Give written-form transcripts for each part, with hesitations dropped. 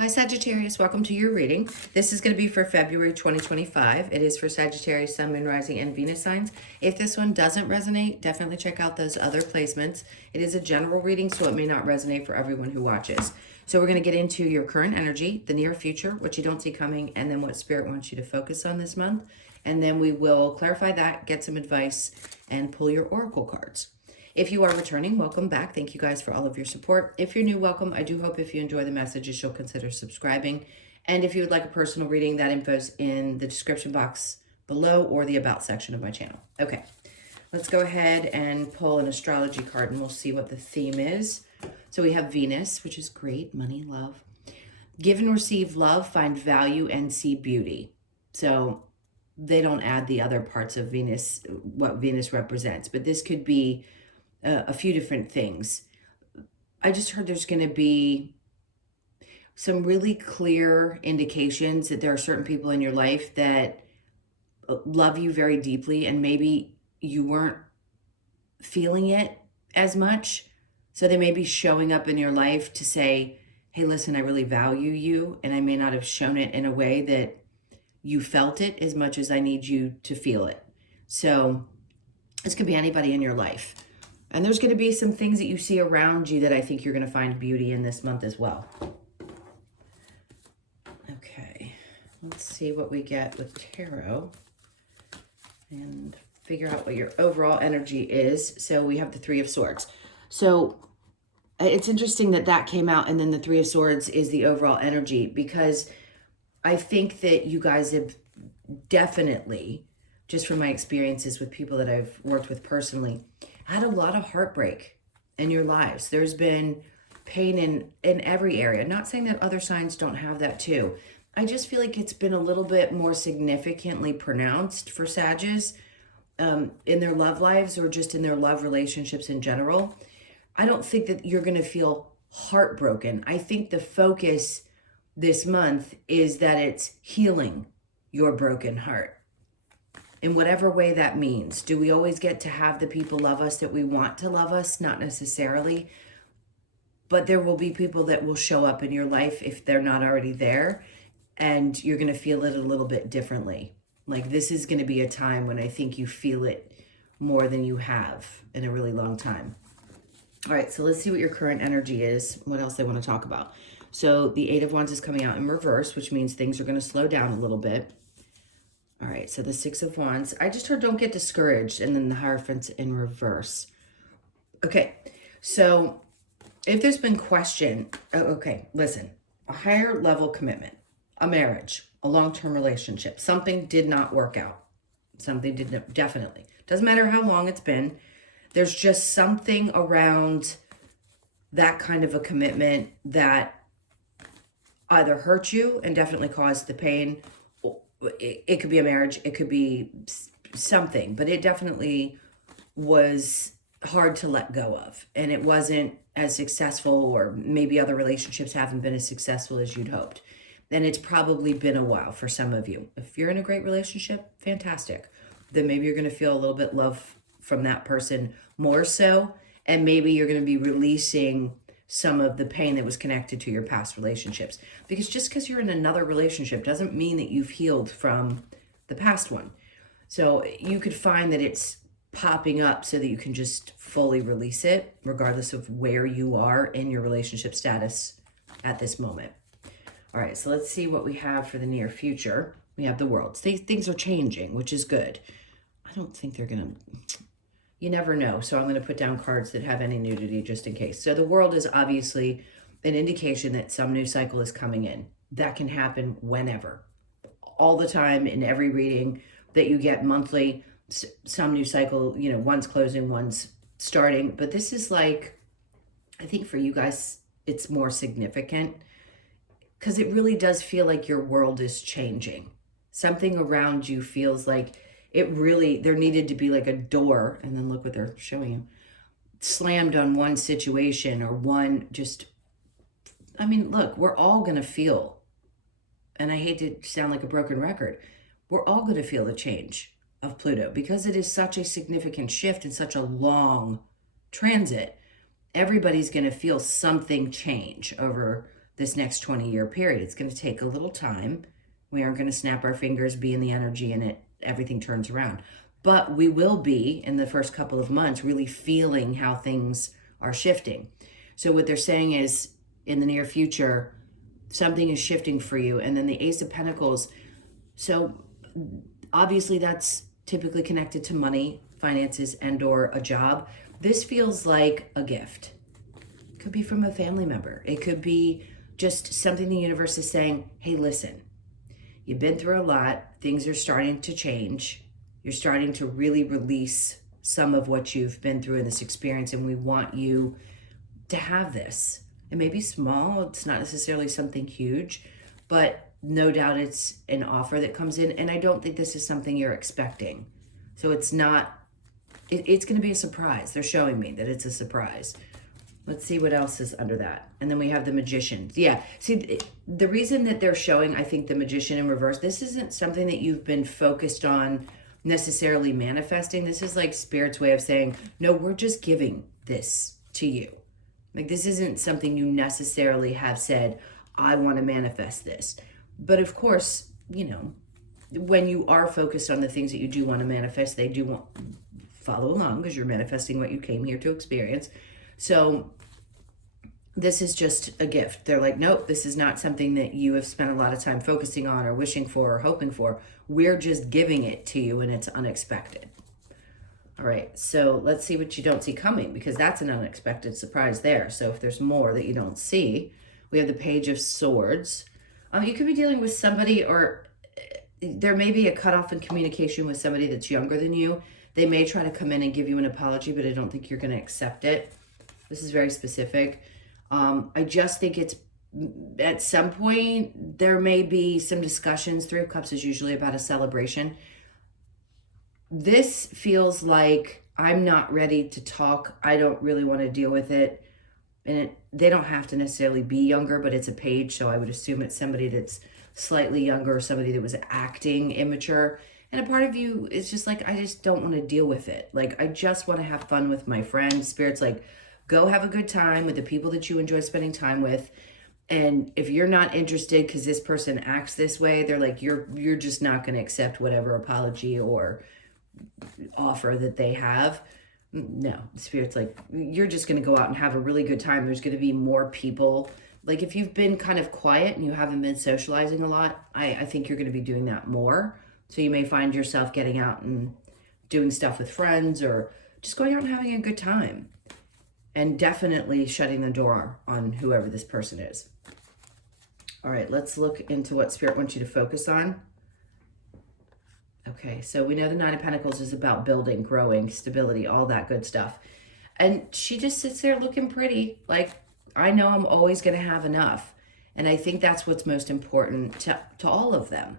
Hi Sagittarius, welcome to your reading. This is going to be for February 2025. It is for Sagittarius, Sun, Moon, Rising, and Venus signs. If this one doesn't resonate, definitely check out those other placements. It is a general reading, so it may not resonate for everyone who watches. So we're going to get into your current energy, the near future, what you don't see coming, and then what Spirit wants you to focus on this month. And then we will clarify that, get some advice, and pull your oracle cards. If you are returning, welcome back. Thank you guys for all of your support. If you're new, welcome. I do hope if you enjoy the messages, you'll consider subscribing. And if you would like a personal reading, that info's in the description box below or the about section of my channel. Okay, let's go ahead and pull an astrology card and we'll see what the theme is. So we have Venus, which is great, money, love. Give and receive love, find value, and see beauty. So they don't add the other parts of Venus, what Venus represents, but this could be a few different things. I just heard there's going to be some really clear indications that there are certain people in your life that love you very deeply, and maybe you weren't feeling it as much. So they may be showing up in your life to say, hey, listen, I really value you, and I may not have shown it in a way that you felt it as much as I need you to feel it. So this could be anybody in your life. And there's going to be some things that you see around you that I think you're going to find beauty in this month as well. Okay, let's see what we get with tarot and figure out what your overall energy is. So we have the Three of Swords. So it's interesting that that came out and then the Three of Swords is the overall energy, because I think that you guys have definitely, just from my experiences with people that I've worked with personally, had a lot of heartbreak in your lives. There's been pain in every area. Not saying that other signs don't have that too. I just feel like it's been a little bit more significantly pronounced for Sagittarius in their love lives or just in their love relationships in general. I don't think that you're going to feel heartbroken. I think the focus this month is that it's healing your broken heart. In whatever way that means. Do we always get to have the people love us that we want to love us? Not necessarily. But there will be people that will show up in your life if they're not already there. And you're going to feel it a little bit differently. Like this is going to be a time when I think you feel it more than you have in a really long time. All right, so let's see what your current energy is. What else they want to talk about. So the Eight of Wands is coming out in reverse, which means things are going to slow down a little bit. All right, so the Six of Wands. I just heard don't get discouraged, and then the Hierophant in reverse. Okay, so if there's been question, okay, listen, a higher level commitment, a marriage, a long-term relationship, something did not work out. Something did definitely. Doesn't matter how long it's been. There's just something around that kind of a commitment that either hurt you and definitely caused the pain. It could be a marriage, it could be something, but it definitely was hard to let go of. And it wasn't as successful, or maybe other relationships haven't been as successful as you'd hoped. And it's probably been a while for some of you. If you're in a great relationship, fantastic. Then maybe you're going to feel a little bit love from that person more so. And maybe you're going to be releasing some of the pain that was connected to your past relationships. Because just because you're in another relationship doesn't mean that you've healed from the past one. So you could find that it's popping up so that you can just fully release it, regardless of where you are in your relationship status at this moment. All right, so let's see what we have for the near future. We have the World. Things are changing, which is good. I don't think they're going to... You never know. So I'm going to put down cards that have any nudity just in case. So the World is obviously an indication that some new cycle is coming in. That can happen whenever. All the time in every reading that you get monthly, some new cycle, you know, one's closing, one's starting. But this is like, I think for you guys, it's more significant because it really does feel like your world is changing. Something around you feels like it really, there needed to be like a door, and then look what they're showing you, slammed on one situation or one just, I mean, look, we're all going to feel, and I hate to sound like a broken record, we're all going to feel the change of Pluto because it is such a significant shift and such a long transit. Everybody's going to feel something change over this next 20-year period. It's going to take a little time. We aren't going to snap our fingers, be in the energy, and everything turns around. But we will be, in the first couple of months, really feeling how things are shifting. So what they're saying is, in the near future, something is shifting for you. And then the Ace of Pentacles. So obviously that's typically connected to money, finances, and or a job. This feels like a gift. It could be from a family member. It could be just something the universe is saying, hey, listen, you've been through a lot. Things are starting to change. You're starting to really release some of what you've been through in this experience, and we want you to have this. It may be small. It's not necessarily something huge, but no doubt it's an offer that comes in, and I don't think this is something you're expecting. So it's not, it's going to be a surprise. They're showing me that it's a surprise. Let's see what else is under that. And then we have the Magician. Yeah, see, the reason that they're showing, I think, the Magician in reverse, this isn't something that you've been focused on necessarily manifesting. This is like Spirit's way of saying, no, we're just giving this to you. Like, this isn't something you necessarily have said, I want to manifest this. But of course, you know, when you are focused on the things that you do want to manifest, they do want follow along because you're manifesting what you came here to experience. So this is just a gift. They're like, nope, this is not something that you have spent a lot of time focusing on or wishing for or hoping for. We're just giving it to you, and it's unexpected. All right, so let's see what you don't see coming, because that's an unexpected surprise there. So if there's more that you don't see, we have the Page of Swords. You could be dealing with somebody, or there may be a cutoff in communication with somebody that's younger than you. They may try to come in and give you an apology, but I don't think you're going to accept it. This is very specific. I just think it's, at some point, there may be some discussions. Three of Cups is usually about a celebration. This feels like, I'm not ready to talk. I don't really want to deal with it. And they don't have to necessarily be younger, but it's a page, so I would assume it's somebody that's slightly younger, or somebody that was acting immature. And a part of you is just like, I just don't want to deal with it. Like, I just want to have fun with my friends. Spirit's like, go have a good time with the people that you enjoy spending time with. And if you're not interested because this person acts this way, they're like, you're just not going to accept whatever apology or offer that they have. No, Spirit's like, you're just going to go out and have a really good time. There's going to be more people. Like, if you've been kind of quiet and you haven't been socializing a lot, I think you're going to be doing that more. So you may find yourself getting out and doing stuff with friends, or just going out and having a good time. And definitely shutting the door on whoever this person is. All right, let's look into what Spirit wants you to focus on. Okay, so we know the Nine of Pentacles is about building, growing, stability, all that good stuff. And she just sits there looking pretty. Like, I know I'm always going to have enough. And I think that's what's most important to all of them.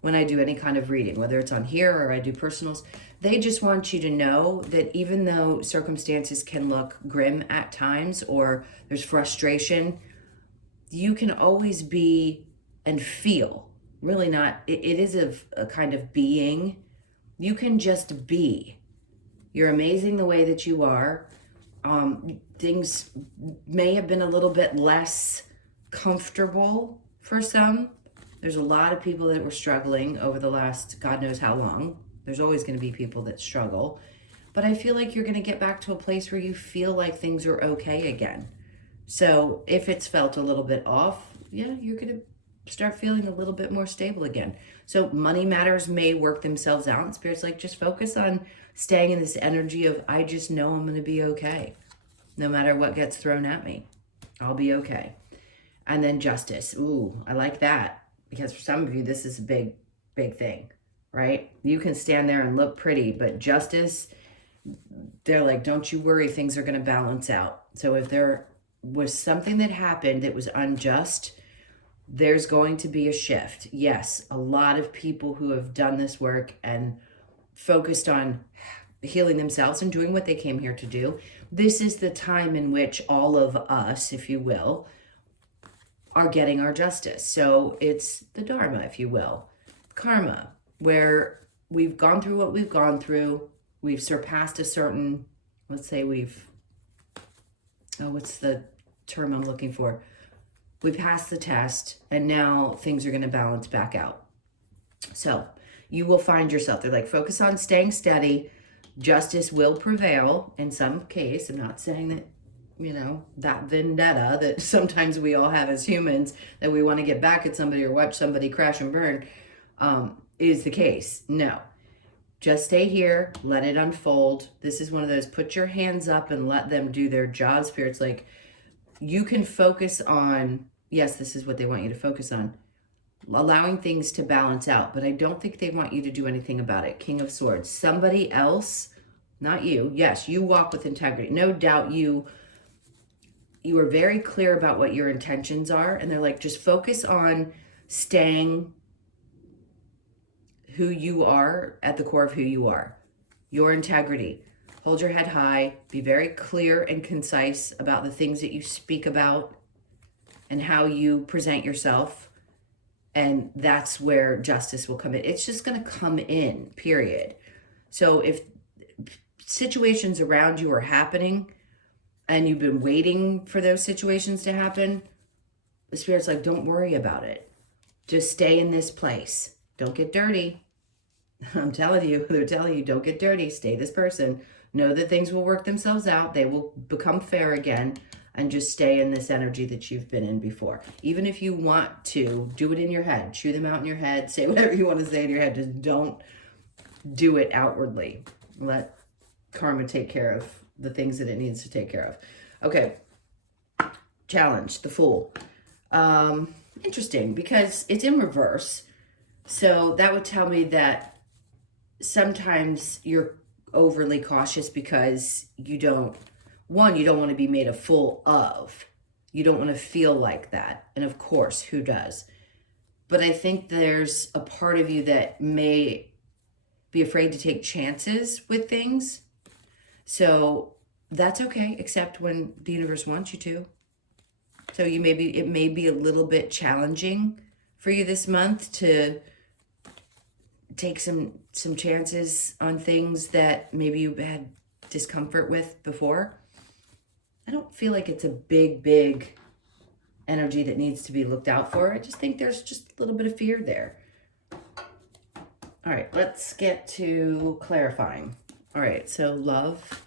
When I do any kind of reading, whether it's on here or I do personals, they just want you to know that even though circumstances can look grim at times, or there's frustration, you can always be and feel. Really not, it is a kind of being. You can just be. You're amazing the way that you are. Things may have been a little bit less comfortable for some. There's a lot of people that were struggling over the last God knows how long. There's always going to be people that struggle. But I feel like you're going to get back to a place where you feel like things are okay again. So if it's felt a little bit off, yeah, you're going to start feeling a little bit more stable again. So money matters may work themselves out. And Spirit's like, just focus on staying in this energy of, I just know I'm going to be okay. No matter what gets thrown at me, I'll be okay. And then Justice. Ooh, I like that. Because for some of you, this is a big, big thing, right? You can stand there and look pretty, but Justice, they're like, don't you worry, things are going to balance out. So if there was something that happened that was unjust, there's going to be a shift. Yes, a lot of people who have done this work and focused on healing themselves and doing what they came here to do, this is the time in which all of us, if you will, are getting our justice. So it's the Dharma, if you will, karma, where we've gone through what we've gone through. We've surpassed a certain, let's say what's the term I'm looking for? We passed the test, and now things are going to balance back out. So you will find yourself, they're like, focus on staying steady. Justice will prevail in some case. I'm not saying that, you know, that vendetta that sometimes we all have as humans, that we want to get back at somebody or watch somebody crash and burn, is the case. No. Just stay here, let it unfold. This is one of those, put your hands up and let them do their job. Spirit's like, you can focus on, yes, this is what they want you to focus on, allowing things to balance out, but I don't think they want you to do anything about it. King of Swords, somebody else, not you. Yes, you walk with integrity. No doubt you are very clear about what your intentions are, and they're like, just focus on staying who you are, at the core of who you are, your integrity. Hold your head high, be very clear and concise about the things that you speak about and how you present yourself. And that's where justice will come in. It's just going to come in, period. So if situations around you are happening and you've been waiting for those situations to happen, the Spirit's like, don't worry about it. Just stay in this place. Don't get dirty. I'm telling you, they're telling you, don't get dirty. Stay this person. Know that things will work themselves out. They will become fair again. And just stay in this energy that you've been in before. Even if you want to, do it in your head. Chew them out in your head. Say whatever you want to say in your head. Just don't do it outwardly. Let karma take care of the things that it needs to take care of. Okay. Challenge, the Fool. Interesting, because it's in reverse. So that would tell me that sometimes you're overly cautious because you don't want to be made a fool of. You don't want to feel like that. And of course, who does? But I think there's a part of you that may be afraid to take chances with things. So that's okay, except when the universe wants you to. So it may be a little bit challenging for you this month to take some chances on things that maybe you had discomfort with before. I don't feel like it's a big energy that needs to be looked out for. I just think there's just a little bit of fear there. All right, let's get to clarifying. All right, so love.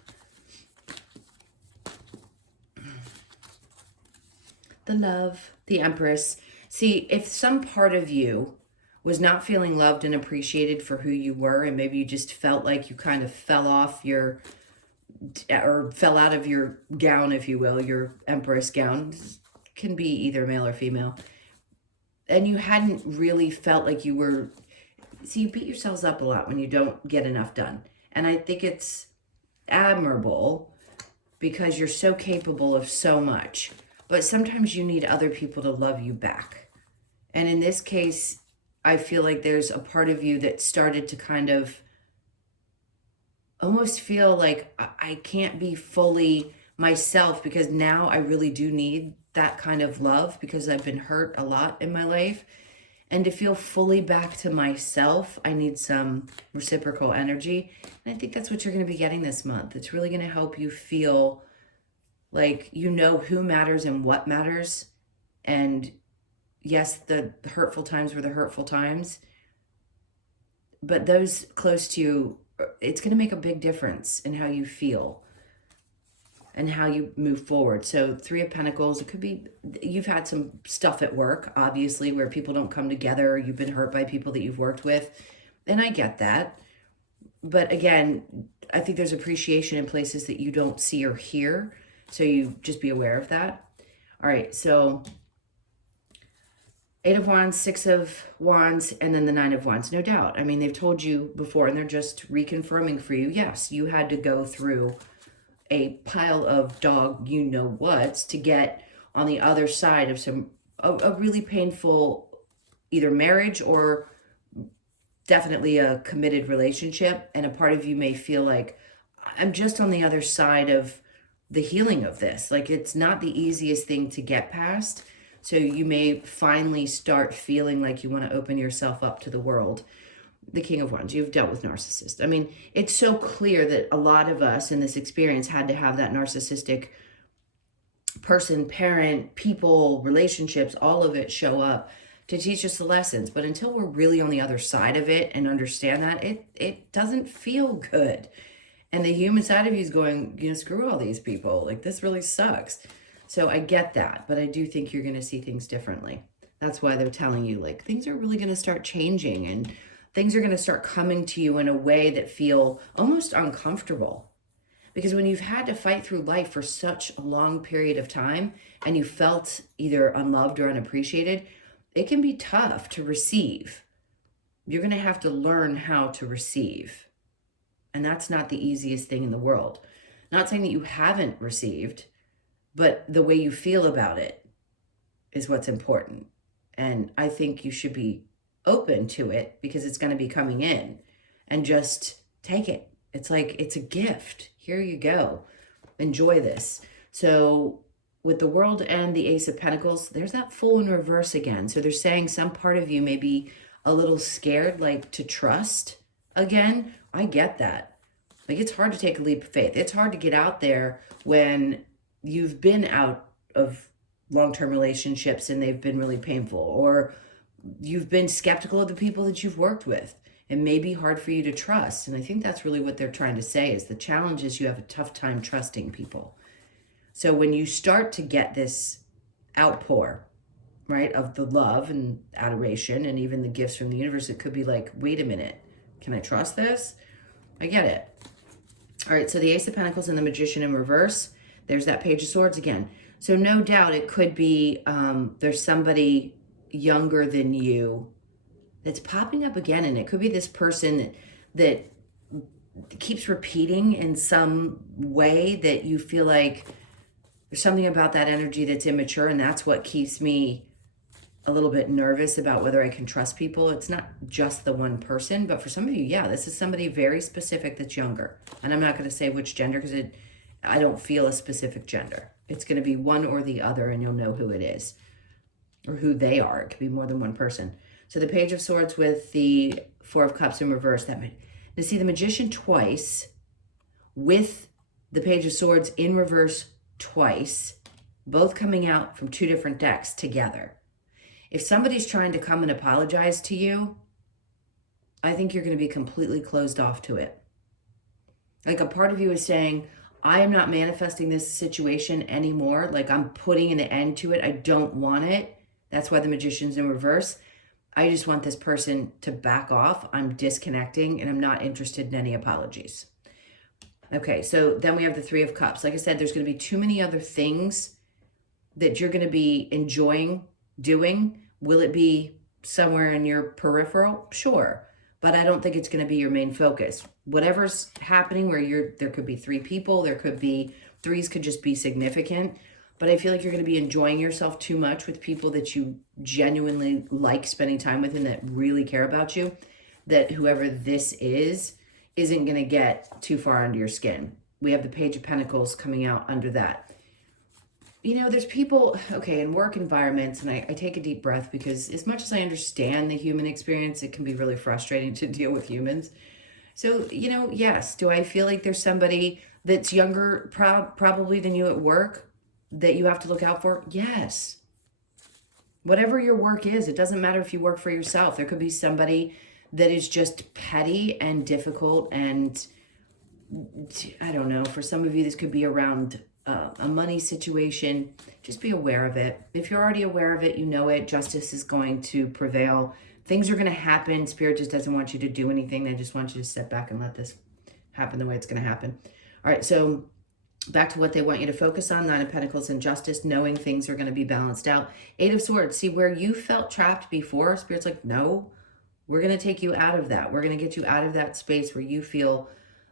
The Love, the Empress. See, if some part of you was not feeling loved and appreciated for who you were, and maybe you just felt like you kind of fell off or fell out of your gown, if you will, your Empress gown, can be either male or female, and you hadn't really felt like you were, see, you beat yourselves up a lot when you don't get enough done. And I think it's admirable because you're so capable of so much, but sometimes you need other people to love you back. And in this case, I feel like there's a part of you that started to kind of almost feel like I can't be fully myself because now I really do need that kind of love because I've been hurt a lot in my life. And to feel fully back to myself, I need some reciprocal energy. And I think that's what you're going to be getting this month. It's really going to help you feel like you know who matters and what matters. And yes, the hurtful times were the hurtful times, but those close to you, it's going to make a big difference in how you feel and how you move forward. So 3 of Pentacles, it could be you've had some stuff at work, obviously, where people don't come together, or you've been hurt by people that you've worked with. And I get that. But again, I think there's appreciation in places that you don't see or hear. So you just be aware of that. All right, so 8 of Wands, 6 of Wands, and then the 9 of Wands. No doubt. I mean, they've told you before, and they're just reconfirming for you. Yes, you had to go through a pile of dog you-know-whats to get on the other side of a really painful either marriage or definitely a committed relationship. And a part of you may feel like, I'm just on the other side of the healing of this. Like, it's not the easiest thing to get past. So you may finally start feeling like you want to open yourself up to the world. The King of Wands, you've dealt with narcissists. I mean, it's so clear that a lot of us in this experience had to have that narcissistic person, parent, people, relationships, all of it show up to teach us the lessons. But until we're really on the other side of it and understand that, it doesn't feel good. And the human side of you is going, screw all these people. Like, this really sucks. So I get that, but I do think you're going to see things differently. That's why they're telling you, like, things are really going to start changing and things are going to start coming to you in a way that feel almost uncomfortable. Because when you've had to fight through life for such a long period of time and you felt either unloved or unappreciated, it can be tough to receive. You're going to have to learn how to receive. And that's not the easiest thing in the world. Not saying that you haven't received, but the way you feel about it is what's important. And I think you should be open to it because it's going to be coming in, and just take it. It's like, it's a gift. Here you go. Enjoy this. So with the World and the Ace of Pentacles, there's that Fool in reverse again. So they're saying some part of you may be a little scared, like, to trust again. I get that. Like, it's hard to take a leap of faith. It's hard to get out there when you've been out of long-term relationships and they've been really painful, or you've been skeptical of the people that you've worked with. It may be hard for you to trust. And I think that's really what they're trying to say, is the challenge is you have a tough time trusting people. So when you start to get this outpour, right, of the love and adoration and even the gifts from the universe, it could be like, wait a minute, can I trust this? I get it. All right, so the Ace of Pentacles and the Magician in reverse, there's that Page of Swords again. So no doubt it could be there's somebody younger than you that's popping up again, and it could be this person that keeps repeating in some way that you feel like there's something about that energy that's immature, and that's what keeps me a little bit nervous about whether I can trust people. It's not just the one person, but for some of you, yeah, this is somebody very specific that's younger. And I'm not going to say which gender because I don't feel a specific gender. It's going to be one or the other, and you'll know who it is or who they are. It could be more than one person. So the Page of Swords with the Four of Cups in reverse. To see the Magician twice with the Page of Swords in reverse twice, both coming out from two different decks together. If somebody's trying to come and apologize to you, I think you're going to be completely closed off to it. Like, a part of you is saying, I am not manifesting this situation anymore. Like, I'm putting an end to it. I don't want it. That's why the Magician's in reverse. I just want this person to back off. I'm disconnecting and I'm not interested in any apologies. Okay, so then we have the Three of Cups. Like I said, there's going to be too many other things that you're going to be enjoying doing. Will it be somewhere in your peripheral? Sure. But I don't think it's going to be your main focus. Whatever's happening where there could be three people, there could be threes, could just be significant. But I feel like you're going to be enjoying yourself too much with people that you genuinely like spending time with and that really care about you, that whoever this isn't going to get too far under your skin. We have the Page of Pentacles coming out under that. You know, there's people, okay, in work environments, and I take a deep breath because as much as I understand the human experience, it can be really frustrating to deal with humans. So, you know, yes, do I feel like there's somebody that's younger probably than you at work that you have to look out for? Yes. Whatever your work is, it doesn't matter if you work for yourself. There could be somebody that is just petty and difficult, and I don't know, for some of you, this could be around a money situation. Just be aware of it. If you're already aware of it, you know it. Justice is going to prevail. Things are going to happen. Spirit just doesn't want you to do anything. They just want you to step back and let this happen the way it's going to happen. All right, so back to what they want you to focus on. Nine of Pentacles and Justice, knowing things are going to be balanced out. Eight of Swords. See, where you felt trapped before, Spirit's like, no, we're going to take you out of that. We're going to get you out of that space where you feel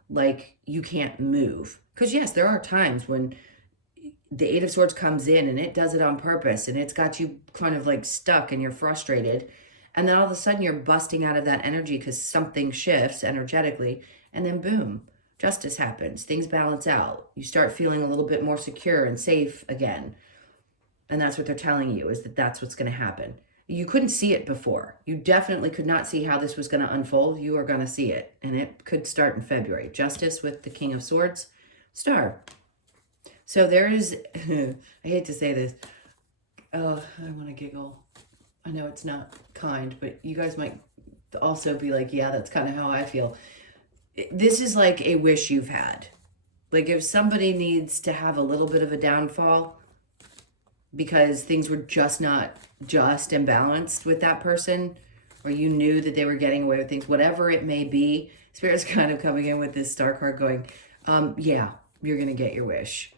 like you can't move. Because yes, there are times when the Eight of Swords comes in and it does it on purpose and it's got you kind of like stuck and you're frustrated. And then all of a sudden you're busting out of that energy because something shifts energetically, and then boom, justice happens. Things balance out. You start feeling a little bit more secure and safe again. And that's what they're telling you, is that that's what's going to happen. You couldn't see it before. You definitely could not see how this was going to unfold. You are going to see it, and it could start in February. Justice with the King of Swords. Star. So there is, I hate to say this. Oh, I want to giggle. I know it's not kind, but you guys might also be like, yeah, that's kind of how I feel. This is like a wish you've had. Like if somebody needs to have a little bit of a downfall because things were just not just and balanced with that person, or you knew that they were getting away with things, whatever it may be, Spirit's kind of coming in with this star card going, yeah, you're going to get your wish.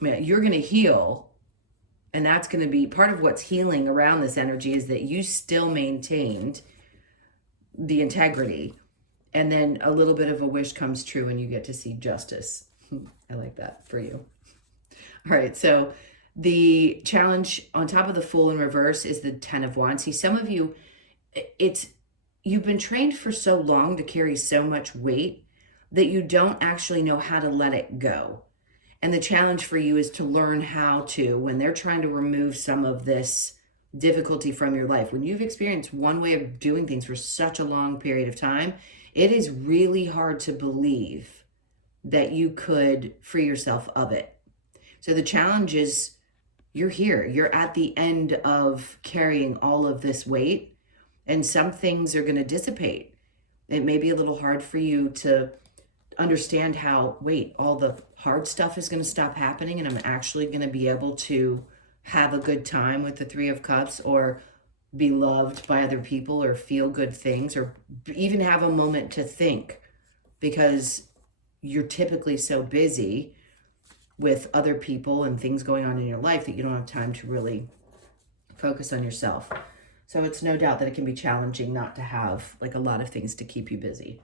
You're going to heal. And that's going to be part of what's healing around this energy, is that you still maintained the integrity. And then a little bit of a wish comes true and you get to see justice. I like that for you. All right. So the challenge on top of the Fool in reverse is the 10 of Wands. See, some of you, you've been trained for so long to carry so much weight that you don't actually know how to let it go. And the challenge for you is to learn how to, when they're trying to remove some of this difficulty from your life, when you've experienced one way of doing things for such a long period of time, it is really hard to believe that you could free yourself of it. So the challenge is you're here. You're at the end of carrying all of this weight, and some things are going to dissipate. It may be a little hard for you to understand how, wait, all the hard stuff is going to stop happening and I'm actually going to be able to have a good time with the Three of Cups, or be loved by other people, or feel good things, or even have a moment to think, because you're typically so busy with other people and things going on in your life that you don't have time to really focus on yourself. So it's no doubt that it can be challenging not to have like a lot of things to keep you busy.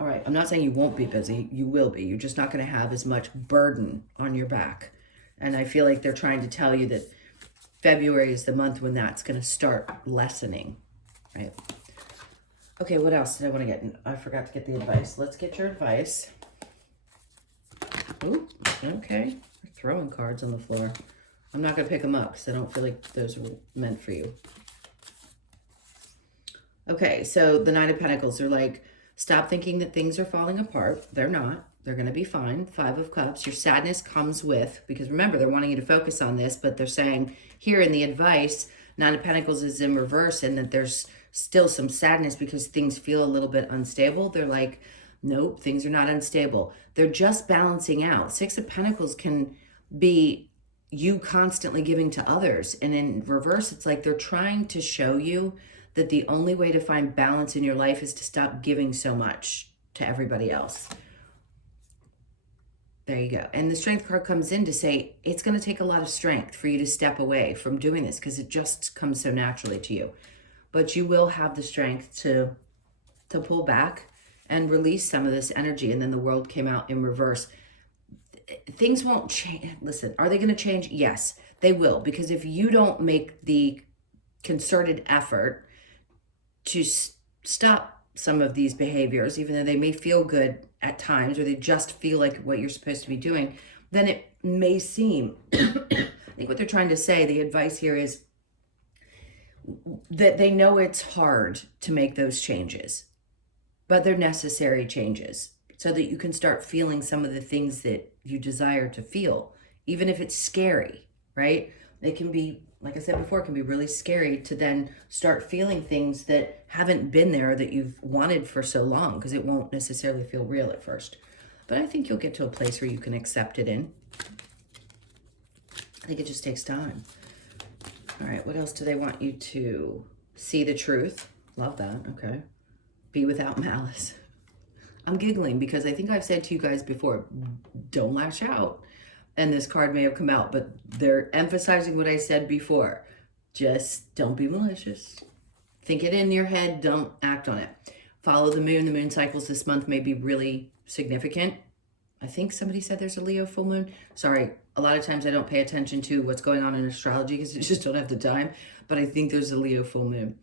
All right, I'm not saying you won't be busy. You will be. You're just not going to have as much burden on your back. And I feel like they're trying to tell you that February is the month when that's going to start lessening, right? Okay, what else did I want to get? I forgot to get the advice. Let's get your advice. Ooh, okay. We're throwing cards on the floor. I'm not going to pick them up because I don't feel like those were meant for you. Okay, so the Nine of Pentacles are like, stop thinking that things are falling apart. They're not. They're going to be fine. Five of Cups. Your sadness comes with, because remember, they're wanting you to focus on this, but they're saying here in the advice, Nine of Pentacles is in reverse, and that there's still some sadness because things feel a little bit unstable. They're like, nope, things are not unstable. They're just balancing out. Six of Pentacles can be you constantly giving to others. And in reverse, it's like they're trying to show you that the only way to find balance in your life is to stop giving so much to everybody else. There you go. And the Strength card comes in to say it's going to take a lot of strength for you to step away from doing this, because it just comes so naturally to you. But you will have the strength to pull back and release some of this energy. And then the World came out in reverse. Things won't change. Listen, are they going to change? Yes, they will. Because if you don't make the concerted effort to stop some of these behaviors, even though they may feel good at times, or they just feel like what you're supposed to be doing, then it may seem, I think what they're trying to say, the advice here is that they know it's hard to make those changes, but they're necessary changes so that you can start feeling some of the things that you desire to feel, even if it's scary, right? It can be, like I said before, it can be really scary to then start feeling things that haven't been there that you've wanted for so long, because it won't necessarily feel real at first. But I think you'll get to a place where you can accept it in. I think it just takes time. All right, what else do they want you to see? The truth. Love that. Okay. Be without malice. I'm giggling because I think I've said to you guys before, don't lash out. And this card may have come out, but they're emphasizing what I said before. Just don't be malicious. Think it in your head. Don't act on it. Follow the moon. The moon cycles this month may be really significant. I think somebody said there's a Leo full moon. Sorry, a lot of times I don't pay attention to what's going on in astrology because I just don't have the time. But I think there's a Leo full moon.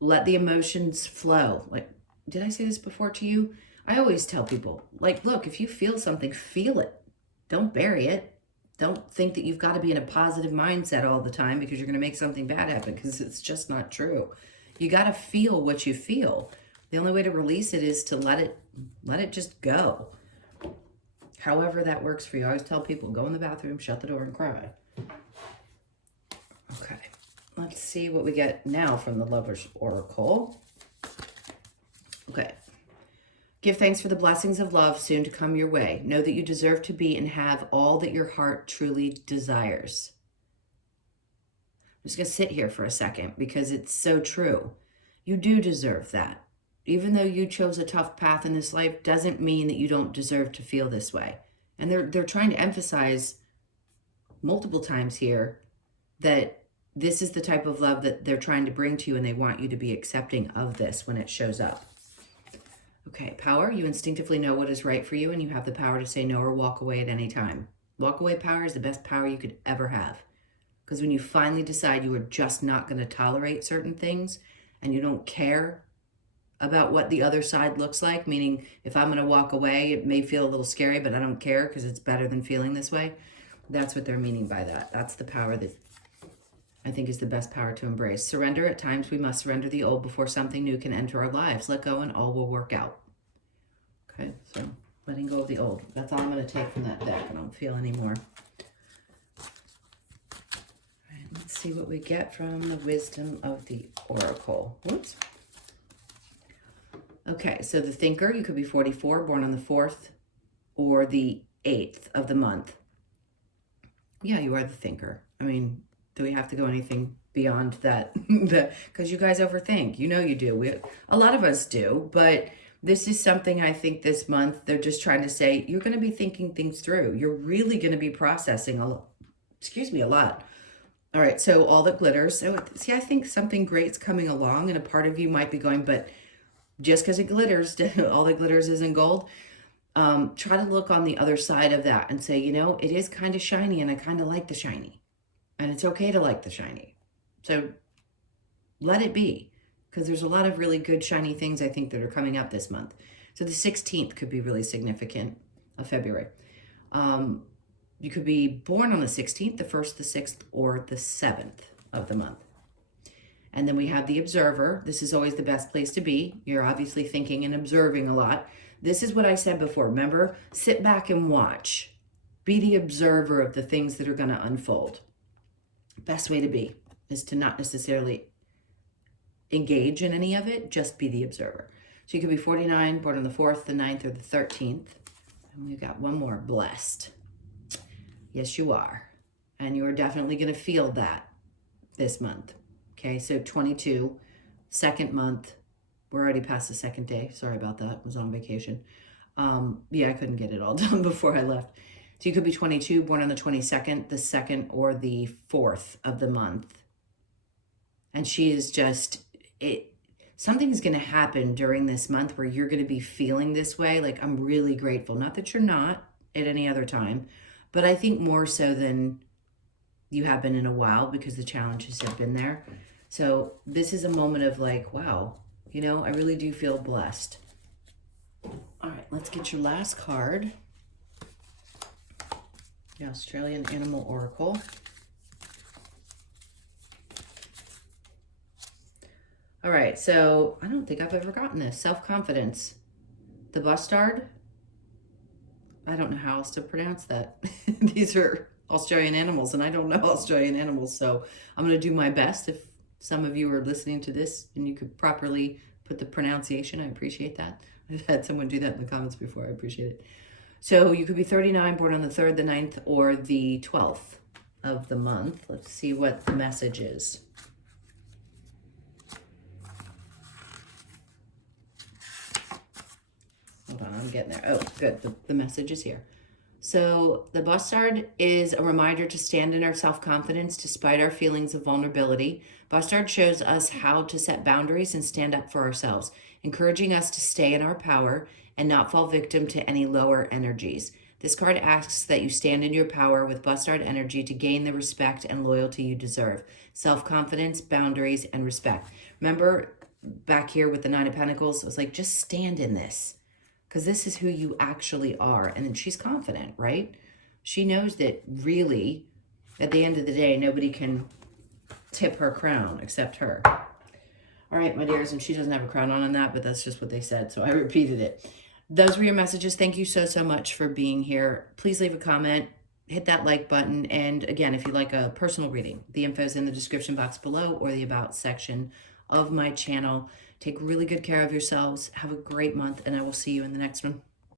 Let the emotions flow. Like, did I say this before to you? I always tell people, like, look, if you feel something, feel it. Don't bury it. Don't think that you've got to be in a positive mindset all the time because you're going to make something bad happen, because it's just not true. You got to feel what you feel. The only way to release it is to let it just go. However that works for you. I always tell people, go in the bathroom, shut the door, and cry. Okay, let's see what we get now from the Lover's Oracle. Okay. Give thanks for the blessings of love soon to come your way. Know that you deserve to be and have all that your heart truly desires. I'm just going to sit here for a second because it's so true. You do deserve that. Even though you chose a tough path in this life doesn't mean that you don't deserve to feel this way. And they're trying to emphasize multiple times here that this is the type of love that they're trying to bring to you, and they want you to be accepting of this when it shows up. Okay, power. You instinctively know what is right for you, and you have the power to say no or walk away at any time. Walk away power is the best power you could ever have. Because when you finally decide you are just not going to tolerate certain things, and you don't care about what the other side looks like, meaning if I'm going to walk away, it may feel a little scary, but I don't care because it's better than feeling this way. That's what they're meaning by that. That's the power that I think is the best power to embrace. Surrender. At times we must surrender the old before something new can enter our lives. Let go and all will work out. Okay, so letting go of the old. That's all I'm going to take from that deck. I don't feel anymore. All right, let's see what we get from the wisdom of the Oracle. Whoops. Okay, so the thinker, you could be 44, born on the 4th or the 8th of the month. Yeah, you are the thinker. I mean, do we have to go anything beyond that? Because you guys overthink. You know you do. A lot of us do, but this is something I think this month they're just trying to say, you're going to be thinking things through. You're really going to be processing a lot. All right, so all that glitters. So see, I think something great's coming along, and a part of you might be going, but just because it glitters, all that glitters isn't gold. Try to look on the other side of that and say, you know, it is kind of shiny, and I kind of like the shiny. And it's okay to like the shiny. So let it be, because there's a lot of really good shiny things I think that are coming up this month. So the 16th could be really significant of February. You could be born on the 16th, the 1st, the 6th, or the 7th of the month. And then we have the observer. This is always the best place to be. You're obviously thinking and observing a lot. This is what I said before. Remember, sit back and watch. Be the observer of the things that are going to unfold. Best way to be is to not necessarily engage in any of it, just be the observer. So you could be 49, born on the 4th, the 9th, or the 13th. And we've got one more, blessed. Yes, you are. And you are definitely going to feel that this month. Okay, so 22, second month. We're already past the second day. Sorry about that. I was on vacation. Yeah, I couldn't get it all done before I left. So you could be 22, born on the 22nd, the 2nd, or the 4th of the month. And she is just, something's going to happen during this month where you're going to be feeling this way. Like, I'm really grateful. Not that you're not at any other time, but I think more so than you have been in a while because the challenges have been there. So this is a moment of like, wow, you know, I really do feel blessed. All right, let's get your last card. The Australian Animal Oracle. All right, so I don't think I've ever gotten this. Self-confidence. The bustard. I don't know how else to pronounce that. These are Australian animals, and I don't know Australian animals, so I'm going to do my best. If some of you are listening to this and you could properly put the pronunciation, I appreciate that. I've had someone do that in the comments before. I appreciate it. So you could be 39, born on the 3rd, the 9th, or the 12th of the month. Let's see what the message is. Hold on, I'm getting there. Oh, good. The message is here. So the bustard is a reminder to stand in our self-confidence despite our feelings of vulnerability. Bustard shows us how to set boundaries and stand up for ourselves, encouraging us to stay in our power and not fall victim to any lower energies. This card asks that you stand in your power with bustard energy to gain the respect and loyalty you deserve. Self-confidence, boundaries, and respect. Remember back here with the 9 of Pentacles, it was like, just stand in this. Because this is who you actually are. And then she's confident, right? She knows that really, at the end of the day, nobody can tip her crown except her. All right, my dears, and she doesn't have a crown on that, but that's just what they said, so I repeated it. those were your messages. Thank you so, so much for being here. Please leave a comment, hit that like button. And again, if you like a personal reading, the info is in the description box below or the about section of my channel. Take really good care of yourselves. Have a great month, and I will see you in the next one.